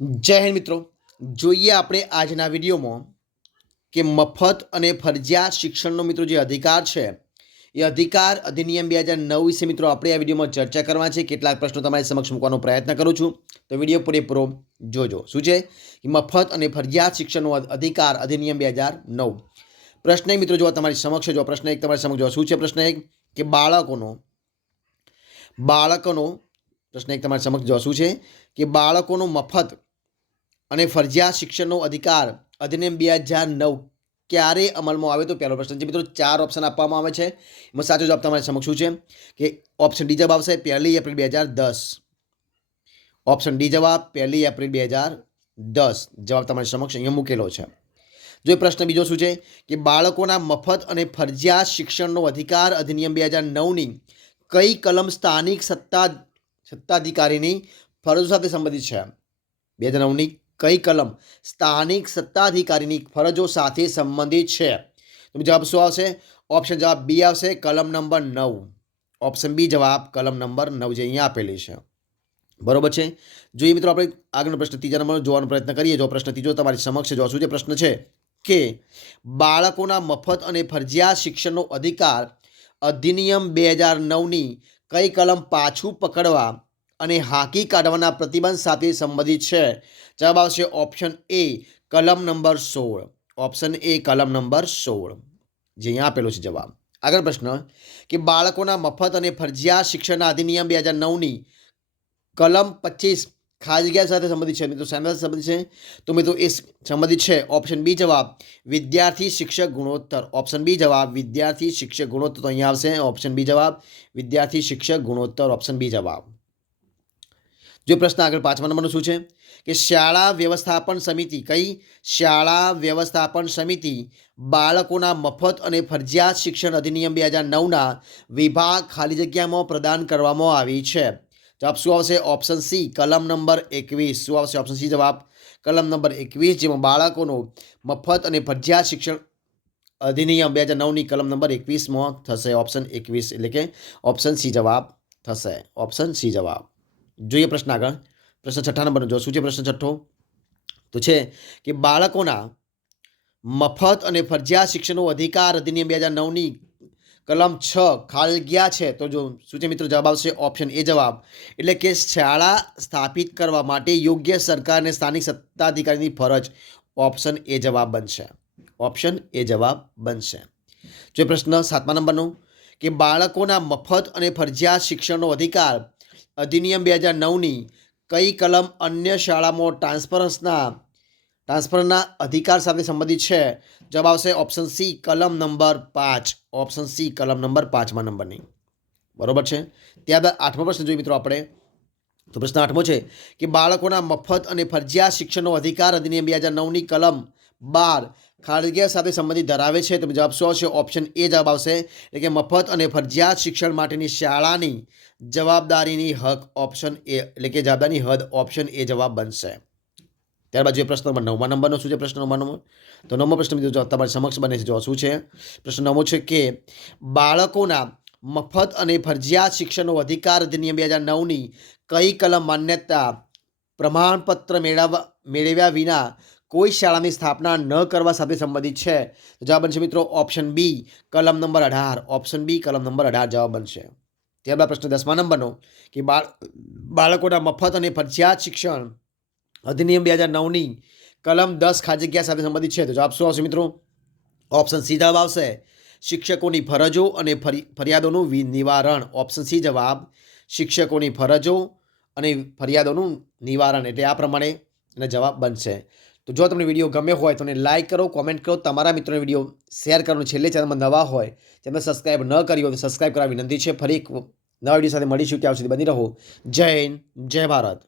જય હિન્દ મિત્રો, જોઈએ આપણે આજના વિડીયોમાં કે મફત અને ફરજિયાત શિક્ષણનો મિત્રો જે અધિકાર છે એ અધિકાર અધિનિયમ 2009 વિશે મિત્રો આપણે આ વિડીયોમાં ચર્ચા કરવા છે. કેટલાક પ્રશ્નો તમારી સમક્ષ મૂકવાનો પ્રયત્ન કરું છું, તો વિડીયો પૂરેપૂરો જોજો. શું છે કે મફત અને ફરજિયાત શિક્ષણનો અધિકાર અધિનિયમ 2009. પ્રશ્ન એક મિત્રો જો તમારી સમક્ષ જો પ્રશ્ન એક તમારી સમક્ષ જો શું છે પ્રશ્ન એક કે બાળકોનો પ્રશ્ન એક તમારી સમક્ષ જો શું છે કે બાળકોનો મફત અને ફરજિયાત શિક્ષણનો અધિકાર અધિનિયમ 2009 ક્યારે અમલમાં આવ્યો? તો પહેલો પ્રશ્ન છે મિત્રો. 4 ઓપ્શન આપવામાં આવે છે, એમાં સાચો જવાબ તમારી સમક્ષ શું છે કે ઓપ્શન ડી જવાબ આવશે 1 એપ્રિલ 2010. ઓપ્શન ડી જવાબ 1 એપ્રિલ 2010 જવાબ તમારી સમક્ષ અહીંયા મૂકેલો છે. જો પ્રશ્ન બીજો શું છે કે બાળકોના મફત અને ફરજિયાત શિક્ષણનો અધિકાર અધિનિયમ 2009ની કઈ કલમ સ્થાનિક સત્તાધિકારીની ફરજો સાથે સંબંધિત છે? 2009ની કઈ કલમ સ્થાનિક સત્તાધિકારીની ફરજો સાથે સંબંધિત છે? તો જવાબ શું આવશે? ઓપ્શન જવાબ બી આવશે, કલમ નંબર 9. ઓપ્શન બી જવાબ કલમ નંબર 9 જે અહીંયા આપેલી છે. બરોબર છે. જોઈએ મિત્રો આપણે આગળનો પ્રશ્ન ત્રીજા નંબરનો જોવાનો પ્રયત્ન કરીએ. જો પ્રશ્ન ત્રીજો તમારી સમક્ષ જો શું જે પ્રશ્ન છે કે બાળકોના મફત અને ફરજિયાત શિક્ષણનો અધિકાર અધિનિયમ 2009ની કઈ કલમ પાછું પકડવા અને હાંકી કાઢવાના પ્રતિબંધ સાથે સંબંધિત છે? જવાબ આવશે ઓપ્શન એ, કલમ નંબર 16. ઓપ્શન એ, કલમ નંબર 16 જે અહીંયા આપેલો છે જવાબ. આગળ પ્રશ્ન કે બાળકોના મફત અને ફરજિયાત શિક્ષણના અધિનિયમ 2009ની કલમ 25 ખાલી જગ્યા સાથે સંબંધિત છે. મિત્રો શાના સાથે સંબંધિત છે? તો મિત્રો એ સંબંધિત છે ઓપ્શન બી જવાબ વિદ્યાર્થી શિક્ષક ગુણોત્તર. ઓપ્શન બી જવાબ વિદ્યાર્થી શિક્ષક ગુણોત્તર. તો અહીંયા આવશે ઓપ્શન બી જવાબ વિદ્યાર્થી શિક્ષક ગુણોત્તર. ઓપ્શન બી જવાબ. જો પ્રશ્ન આગળ 5મા નંબરનો શું છે કે શાળા વ્યવસ્થાપન સમિતિ કઈ શાળા વ્યવસ્થાપન સમિતિ બાળકોના મફત અને ફરજિયાત શિક્ષણ અધિનિયમ 2009ના વિભાગ ખાલી જગ્યામાં પ્રદાન કરવામાં આવી છે? જવાબ શું આવશે? ઓપ્શન સી, કલમ નંબર 21. શું આવશે? ઓપ્શન સી જવાબ કલમ નંબર 21 જેમાં બાળકોનો મફત અને ફરજિયાત શિક્ષણ અધિનિયમ 2009ની કલમ નંબર 21માં થશે. ઓપ્શન 21 એટલે કે ઓપ્શન સી જવાબ થશે. ઓપ્શન સી જવાબ. જોઈએ પ્રશ્ન આગળ. પ્રશ્ન 6 નંબરનો જો શું છે પ્રશ્ન 6 તો છે કે બાળકોના મફત અને ફરજિયાત શિક્ષણનો અધિકાર અધિનિયમ 2009ની કલમ 6 ખાલી જગ્યા છે. તો જો શું છે મિત્રો? જવાબ આવશે ઓપ્શન એ જવાબ એટલે કે શાળા સ્થાપિત કરવા માટે યોગ્ય સરકાર અને સ્થાનિક સત્તાધિકારીની ફરજ. ઓપ્શન એ જવાબ બનશે. ઓપ્શન એ જવાબ બનશે. જો પ્રશ્ન 7મા નંબરનો કે બાળકોના મફત અને ફરજિયાત શિક્ષણનો અધિકાર અધિનિયમ 2009ની કઈ કલમ અન્ય શાળામાં ટ્રાન્સફરના અધિકાર સાથે સંબંધિત છે? જવાબ આવશે ઓપ્શન સી, કલમ નંબર 5. ઓપ્શન સી, કલમ નંબર 5મા નંબરની. બરોબર છે. ત્યારબાદ 8મો પ્રશ્ન જોઈએ મિત્રો આપણે. તો પ્રશ્ન 8મો છે કે બાળકોના મફત અને ફરજિયાત શિક્ષણનો અધિકાર અધિનિયમ 2009ની કલમ 12 ખાલી જગ્યા સાથે સંબંધિત ધરાવે છે? તો જવાબ શું આવશે? ઓપ્શન એ જવાબ આવશે એટલે કે મફત અને ફરજિયાત શિક્ષણ માટેની શાળાની જવાબદારીની હક. ઓપ્શન એ એટલે કે જવાબદારીની હદ. ઓપ્શન એ જવાબ બનશે. ત્યારબાદ જે પ્રશ્ન નંબર 9મા નંબરનો શું છે? પ્રશ્ન 9મા નંબર તો 9મો પ્રશ્ન મિત્રો તમારી સમક્ષ બને છે. જો શું છે પ્રશ્ન 9મો છે કે બાળકોના મફત અને ફરજિયાત શિક્ષણનો અધિકાર અધિનિયમ 2009ની કઈ કલમ માન્યતા પ્રમાણપત્ર મેળવ્યા વિના કોઈ શાળાની સ્થાપના ન કરવા સાથે સંબંધિત છે? તો જવાબ બનશે મિત્રો ઓપ્શન બી, કલમ નંબર 18. ઓપ્શન બી, કલમ નંબર 18 જવાબ બનશે. ત્યારબાદ પ્રશ્ન 10મા નંબરનો કે બાળકોના મફત અને ફરજિયાત શિક્ષણ અધિનિયમ 2009ની કલમ 10 ખાલી જગ્યા સાથે સંબંધિત છે? તો જવાબ શું આવશે મિત્રો? ઓપ્શન સી જવાબ આવશે શિક્ષકોની ફરજો અને ફરિયાદોનું નિવારણ. ઓપ્શન સી જવાબ શિક્ષકોની ફરજો અને ફરિયાદોનું નિવારણ. એટલે આ પ્રમાણે એનો જવાબ બનશે. તો જો તમને વિડીયો ગમ્યો હોય તો લાઈક કરો, કોમેન્ટ કરો, તમારા મિત્રોને વિડીયો શેર કરવાનું. છેલ્લે ચેનલમાં નવા હોય ચેનલ સબસ્ક્રાઈબ ન કરી હોય તો સબસ્ક્રાઈબ કરવા વિનંતી છે. ફરી એક નવા વિડીયો સાથે મળીશું. ત્યાં સુધી બની રહો. જય હિન્દ, જય ભારત.